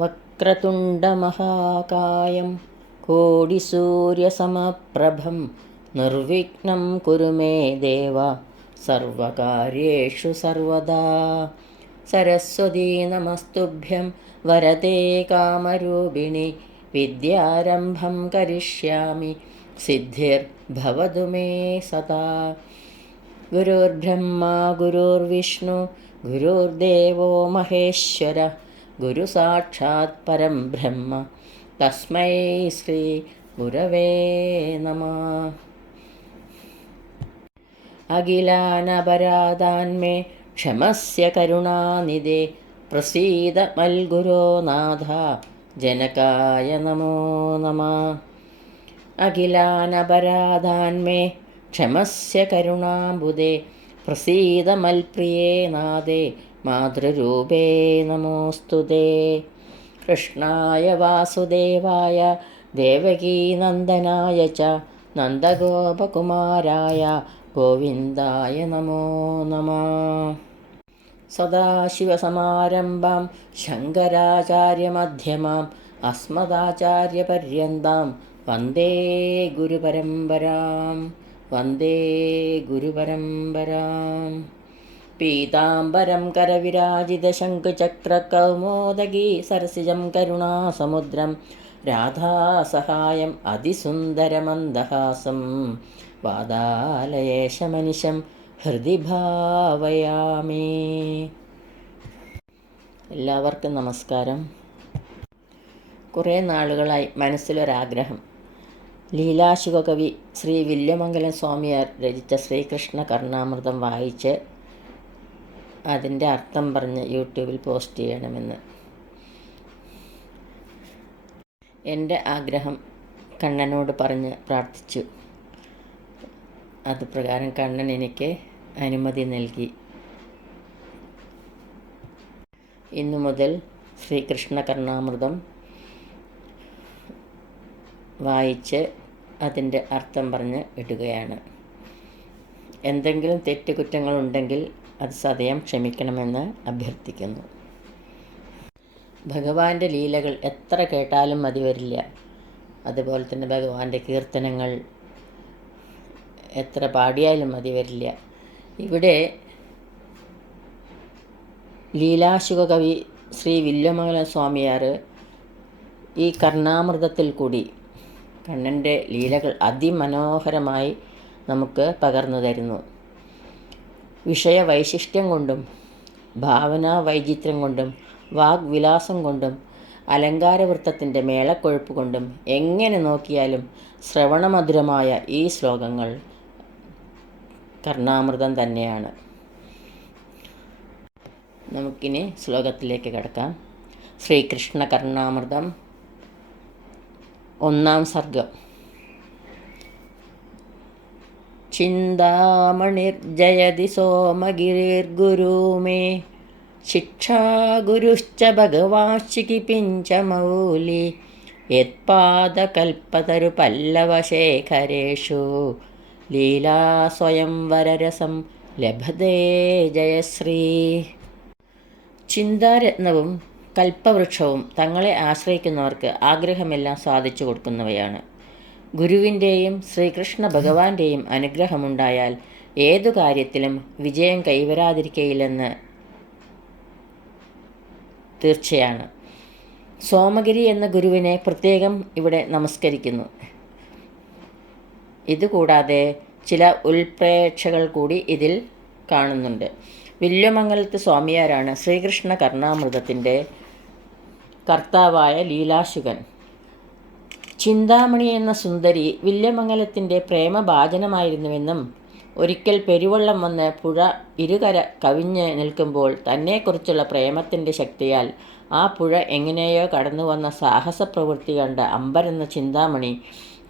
വക്രതുണ്ടമഹാകായം കോടിസൂര്യസമപ്രഭം നിർവിഘ്നം കുരു മേ ദേവ സർവകാര്യേഷു സർവദാ. സരസ്വതീ നമസ്തുഭ്യം വരദേ കാമരൂപിണി വിദ്യാരംഭം കരിഷ്യാമി സിദ്ധിർഭവതു മേ സദാ. ഗുരുർബ്രഹ്മ ഗുരുർവിഷ്ണു ഗുരുർദേവോ മഹേശ്വര ഗുരു സാക്ഷാത് പരം ബ്രഹ്മ തസ്മൈ ശ്രീ ഗുരവേ നമഃ. അഖിലാനപരാധാന്മേ ക്ഷമസ്യ കരുണാനിധേ പ്രസീദ മൽഗുരോ നാഥ ജനകായ നമോ നമഃ. അഖിലാനപരാധാന്മേ ക്ഷമസ്യ കരുണാംബുദേ പ്രസീദ മൽപ്രിയേ നാഥേ മാതൃരൂപേ നമോസ്തുതേ. കൃഷ്ണായ വാസുദേവായ ദേവകീനന്ദനായ ച നന്ദഗോപകുമാരായ ഗോവിന്ദായ നമോ നമഃ. സദാശിവസമാരംഭാം ശങ്കരാചാര്യമധ്യമാം അസ്മദാചാര്യപര്യന്താം വന്ദേ ഗുരുപരമ്പരാം വന്ദേ ഗുരുപരമ്പരാം. പീതാംബരം കരവിരാജിതശംഖചക്രകൗമോദഗീ സരസിജം കരുണാസമുദ്രം രാധാസഹായം അതിസുന്ദരമന്ദഹാസം വാതാലയേശമനിശം ഹൃദി ഭാവയാമി. എല്ലാവർക്കും നമസ്കാരം. കുറേ നാളുകളായി മനസ്സിലൊരാഗ്രഹം. ലീലാശുകകവി ശ്രീ വില്വമംഗലം സ്വാമിയാർ രചിച്ച ശ്രീകൃഷ്ണ കർണാമൃതം വായിച്ച് അതിൻ്റെ അർത്ഥം പറഞ്ഞ് യൂട്യൂബിൽ പോസ്റ്റ് ചെയ്യണമെന്ന്. എൻ്റെ ആഗ്രഹം കണ്ണനോട് പറഞ്ഞ് പ്രാർത്ഥിച്ചു. അതുപ്രകാരം കണ്ണൻ എനിക്ക് അനുമതി നൽകി. ഇന്നു മുതൽ ശ്രീകൃഷ്ണ കർണാമൃതം വായിച്ച് അതിൻ്റെ അർത്ഥം പറഞ്ഞ് ഇടുകയാണ്. എന്തെങ്കിലും തെറ്റുകുറ്റങ്ങളുണ്ടെങ്കിൽ അത് സദയം ക്ഷമിക്കണമെന്ന് അഭ്യർത്ഥിക്കുന്നു. ഭഗവാന്റെ ലീലകൾ എത്ര കേട്ടാലും മതി വരില്ല. അതുപോലെ തന്നെ ഭഗവാന്റെ കീർത്തനങ്ങൾ എത്ര പാടിയാലും മതി വരില്ല. ഇവിടെ ലീലാശുകകവി ശ്രീ വില്വമംഗലം സ്വാമിയാർ ഈ കർണാമൃതത്തിൽ കൂടി കണ്ണൻ്റെ ലീലകൾ അതിമനോഹരമായി നമുക്ക് പകർന്നു തരുന്നു. വിഷയവൈശിഷ്ട്യം കൊണ്ടും ഭാവനാ വൈചിത്ര്യം കൊണ്ടും വാഗ്വിലാസം കൊണ്ടും അലങ്കാരവൃത്തത്തിൻ്റെ മേളക്കൊഴുപ്പ് കൊണ്ടും എങ്ങനെ നോക്കിയാലും ശ്രവണമധുരമായ ഈ ശ്ലോകങ്ങൾ കർണാമൃതം തന്നെയാണ്. നമുക്കിനി ശ്ലോകത്തിലേക്ക് കടക്കാം. ശ്രീകൃഷ്ണ കർണാമൃതം 1-ാം സർഗം. ചിന്താമണിർജയതി സോമഗിരിർഗുരു മേ ശിക്ഷാഗുരുശ്ച ഭഗവാശികിപിഞ്ച മൗലി യത്പാദകൽപ്പതരു പല്ലവശേഖരേഷു ലീലാ സ്വയംവരരസം ലഭതേ ജയശ്രീ. ചിന്താരത്നവും കൽപ്പവൃക്ഷവും തങ്ങളെ ആശ്രയിക്കുന്നവർക്ക് ആഗ്രഹമെല്ലാം സാധിച്ചു കൊടുക്കുന്നവയാണ്. ഗുരുവിൻ്റെയും ശ്രീകൃഷ്ണ ഭഗവാന്റെയും അനുഗ്രഹമുണ്ടായാൽ ഏതു കാര്യത്തിലും വിജയം കൈവരാതിരിക്കയില്ലെന്ന് തീർച്ചയാണ്. സോമഗിരി എന്ന ഗുരുവിനെ പ്രത്യേകം ഇവിടെ നമസ്കരിക്കുന്നു. ഇതുകൂടാതെ ചില ഉൽപ്രേക്ഷകൾ കൂടി ഇതിൽ കാണുന്നുണ്ട്. വില്വമംഗലത്ത് സ്വാമിയാരാണ് ശ്രീകൃഷ്ണ കർണാമൃതത്തിൻ്റെ കർത്താവായ ലീലാശുകൻ. ചിന്താമണി എന്ന സുന്ദരി വില്വമംഗലത്തിൻ്റെ പ്രേമഭാജനമായിരുന്നുവെന്നും ഒരിക്കൽ പെരുവെള്ളം വന്ന് പുഴ ഇരുകര കവിഞ്ഞ് നിൽക്കുമ്പോൾ തന്നെക്കുറിച്ചുള്ള പ്രേമത്തിൻ്റെ ശക്തിയാൽ ആ പുഴ എങ്ങനെയോ കടന്നു വന്ന സാഹസപ്രവൃത്തി കണ്ട അമ്പരന്ന ചിന്താമണി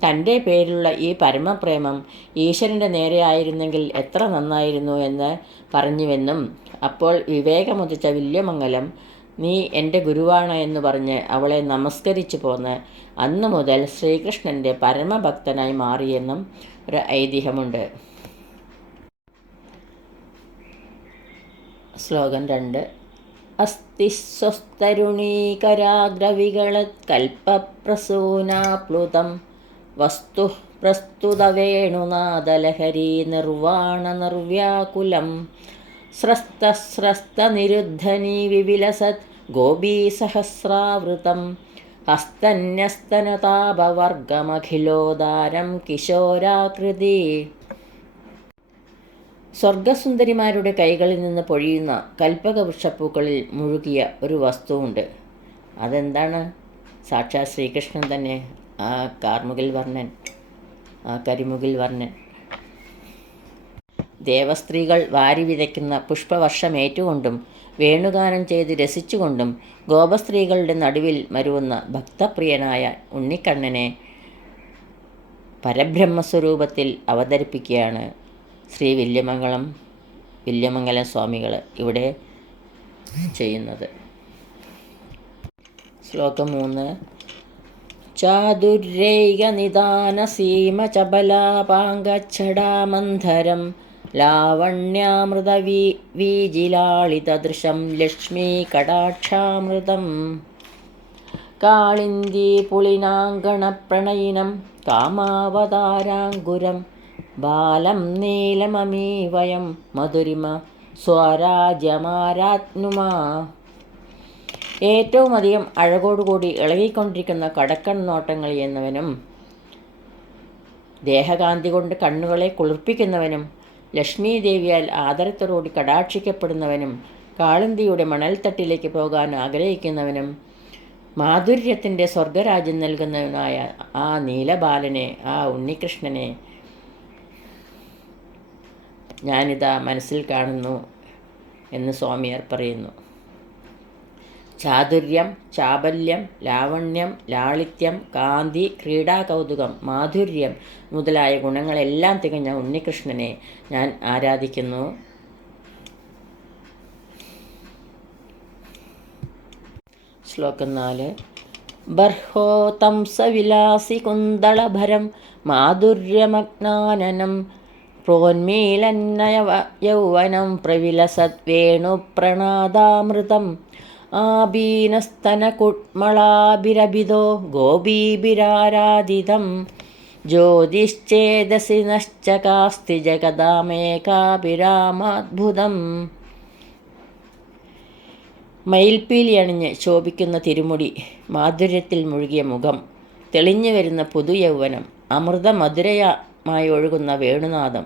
തൻ്റെ പേരിലുള്ള ഈ പരമപ്രേമം ഈശ്വരൻ്റെ നേരെയായിരുന്നെങ്കിൽ എത്ര നന്നായിരുന്നു എന്ന് പറഞ്ഞുവെന്നും അപ്പോൾ വിവേകമുദിച്ച വില്വമംഗലം നീ എൻ്റെ ഗുരുവാണ് എന്ന് പറഞ്ഞ് അവളെ നമസ്കരിച്ചു പോന്ന് അന്നു മുതൽ ശ്രീകൃഷ്ണൻ്റെ പരമഭക്തനായി മാറിയെന്നും ഒരു ഐതിഹ്യമുണ്ട്. ശ്ലോകം 2. അസ്തി സ്വസ്തരുണീകരാഗ്രവികളത്കൽപ്പപ്രസൂനാപ്ലുതം വസ്തു പ്രസ്തുതവേണുനാദലഹരീ നിർവാണനിർവ്യാകുലം സ്രസ്തസ്രസ്തനിരുദ്ധനീ വിവിലസത് ഗോപീസഹസ്രാവൃതം ഹസ്തന്യസ്തനതാപവർഗമഖിലോദാരം കിശോരാകൃതി. സ്വർഗസുന്ദരിമാരുടെ കൈകളിൽ നിന്ന് പൊഴിയുന്ന കൽപ്പകവൃക്ഷപ്പൂക്കളിൽ മുഴുകിയ ഒരു വസ്തുവുണ്ട്. അതെന്താണ്? സാക്ഷാത് ശ്രീകൃഷ്ണൻ തന്നെ, ആ കാർമുകിൽ വർണ്ണൻ, ആ കരിമുകിൽ വർണ്ണൻ. ദേവസ്ത്രീകൾ വാരി വിതയ്ക്കുന്ന പുഷ്പവർഷമേറ്റുകൊണ്ടും വേണുഗാനം ചെയ്ത് രസിച്ചുകൊണ്ടും ഗോപസ്ത്രീകളുടെ നടുവിൽ മരുവുന്ന ഭക്തപ്രിയനായ ഉണ്ണിക്കണ്ണനെ പരബ്രഹ്മസ്വരൂപത്തിൽ അവതരിപ്പിക്കുകയാണ് ശ്രീ വില്യമംഗലം സ്വാമികൾ ഇവിടെ ചെയ്യുന്നത്. ശ്ലോകം 3. ചാതുരൈകനിദാനസീമചപലാപാംഗച്ഛടാമന്ധരം ലാവണ്യാമൃതവീജിലാളിതദൃശം ലക്ഷ്മീകടാക്ഷാമൃതം കാളിന്ദീപുളിനാങ്കണപ്രണയിനം കാമാവതാരാങ്കുരം ബാലം നീലമമീവയം മധുരിമ സ്വരാജ്യമാരാത്നുമാ. ഏറ്റവുമധികം അഴകോടുകൂടി ഇളകിക്കൊണ്ടിരിക്കുന്ന കടക്കണ്ണോട്ടങ്ങൾ ചെയ്യുന്നവനും ദേഹകാന്തി കൊണ്ട് കണ്ണുകളെ കുളിർപ്പിക്കുന്നവനും ലക്ഷ്മീദേവിയാൽ ആദരത്തോടുകൂടി കടാക്ഷിക്കപ്പെടുന്നവനും കാളിന്തിയുടെ മണൽത്തട്ടിലേക്ക് പോകാൻ ആഗ്രഹിക്കുന്നവനും മാധുര്യത്തിൻ്റെ സ്വർഗരാജ്യം നൽകുന്നവനായ ആ നീലബാലനെ, ആ ഉണ്ണികൃഷ്ണനെ ഞാനിതാ മനസ്സിൽ കാണുന്നു എന്ന് സ്വാമിയാർ പറയുന്നു. ചാതുര്യം, ചാബല്യം, ലാവണ്യം, ലാളിത്യം, കാന്തി, ക്രീഡാകൗതുകം, മാധുര്യം മുതലായ ഗുണങ്ങളെല്ലാം തികഞ്ഞ ഉണ്ണികൃഷ്ണനെ ഞാൻ ആരാധിക്കുന്നു. ശ്ലോകം 4. ബർഹോതം സവിലാസി കുന്തളഭരം മാധുര്യമഗ്നാനനം പ്രോന്മീലന്നയ യൗവനം പ്രവിലസദ്വേണുപ്രണാദാമൃതം ആബീനസ്തനകുട്മളാഭിരഭിതോ ഗോപീഭിരാരാധിതം ജ്യോതിശ്ചേതസി നശ്ചകാസ്തി ജഗദാമേകാഭിരാമാദ്ഭുതം. മയിൽപ്പീലി അണിഞ്ഞ് ശോഭിക്കുന്ന തിരുമുടി, മാധുര്യത്തിൽ മുഴുകിയ മുഖം, തെളിഞ്ഞു വരുന്ന പുതുയൗവനം, അമൃതമധുരമായി ഒഴുകുന്ന വേണുനാദം,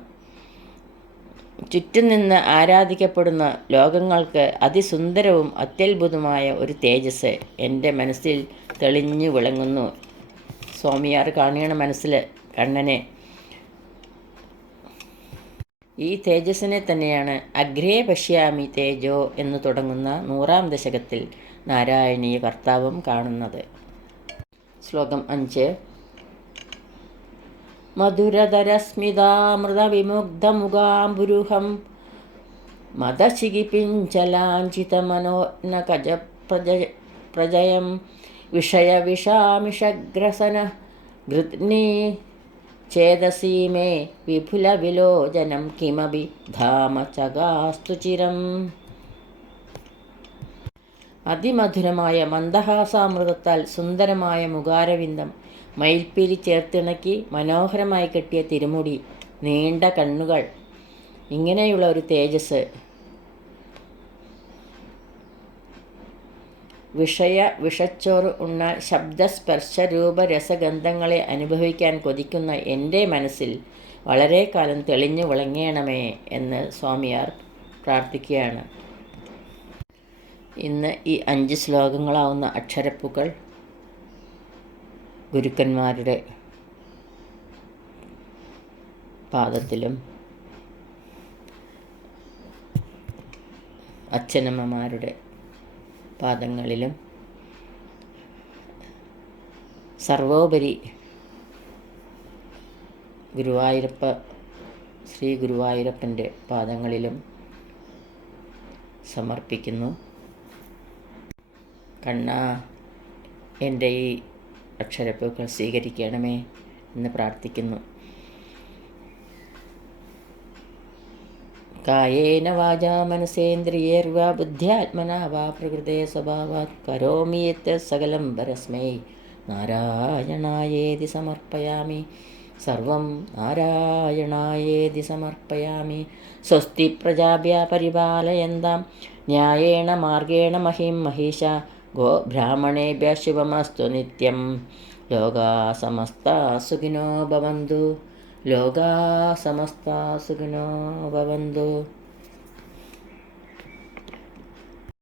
ചുറ്റും നിന്ന് ആരാധിക്കപ്പെടുന്ന ലോകങ്ങൾക്ക് അതിസുന്ദരവും അത്യത്ഭുതമായ ഒരു തേജസ് എൻ്റെ മനസ്സിൽ തെളിഞ്ഞു വിളങ്ങുന്നു. സ്വാമിയാർ കാണുകയാണ് മനസ്സിൽ കണ്ണനെ. ഈ തേജസ്സിനെ തന്നെയാണ് അഗ്രേ പശ്യാമി തേജോ എന്ന് തുടങ്ങുന്ന 100-ാം ദശകത്തിൽ നാരായണീയ കർത്താവും കാണുന്നത്. ശ്ലോകം 5. മധുരതരസ്മിതാമൃതവിമുഗ്ധമുഖാംബുരുഹം മദശിഖിപിഞ്ചലാഞ്ചിതമനോജ്ഞകജപ്രജയം വിഷയവിഷാമിഷഗ്രസന ഗൃത്നീ ചേതസീ മേ വിപുലവിലോചനം കിമപി ധാമ ചകാസ്തു ചിരം. അതിമധുരമായ മന്ദഹാസാമൃതത്താൽ സുന്ദരമായ മുഖാരവിന്ദം, മയിൽപ്പീലി ചേർത്തിണക്കി മനോഹരമായി കെട്ടിയ തിരുമുടി, നീണ്ട കണ്ണുകൾ, ഇങ്ങനെയുള്ള ഒരു തേജസ് വിഷച്ചോറ് ഉണ്ണാൻ ശബ്ദസ്പർശരൂപരസഗന്ധങ്ങളെ അനുഭവിക്കാൻ കൊതിക്കുന്ന എൻ്റെ മനസ്സിൽ വളരെ കാലം തെളിഞ്ഞു വിളങ്ങണമേ എന്ന് സ്വാമിയാർ പ്രാർത്ഥിക്കുകയാണ്. ഇന്ന് ഈ 5 ശ്ലോകങ്ങളാവുന്ന അക്ഷരപ്പൂക്കൾ ഗുരുക്കന്മാരുടെ പാദത്തിലും അച്ഛനമ്മമാരുടെ പാദങ്ങളിലും സർവോപരി ശ്രീ ഗുരുവായൂരപ്പൻ്റെ പാദങ്ങളിലും സമർപ്പിക്കുന്നു. കണ്ണാ, എൻ്റെ ഈ അക്ഷരപ്പൂക്കൾ സ്വീകരിക്കണമേ എന്ന് പ്രാർത്ഥിക്കുന്നു. കായേന വാചാ മനസേന്ദ്രിയേർവാ ബുദ്ധ്യാത്മനാ വാ പ്രകൃതേ സ്വഭാവാത് കരോമി യത്ത് സകലം പരസ്മൈ നാരായണായേതി സമർപ്പയാമി. സർവം നാരായണായേതി സമർപ്പയാമി. സ്വസ്തി പ്രജാഭ്യഃ പരിപാലയന്താം ന്യായേന മാർഗേണ മഹിം മഹിഷാ ഗോ ബ്രാഹ്മണേഭ്യഃ ശുഭമസ്തു നിത്യം. ലോകാ സമസ്താ സുഖിനോ ഭവന്തു. ലോകാ സമസ്താ സുഖിനോ ഭവന്തു.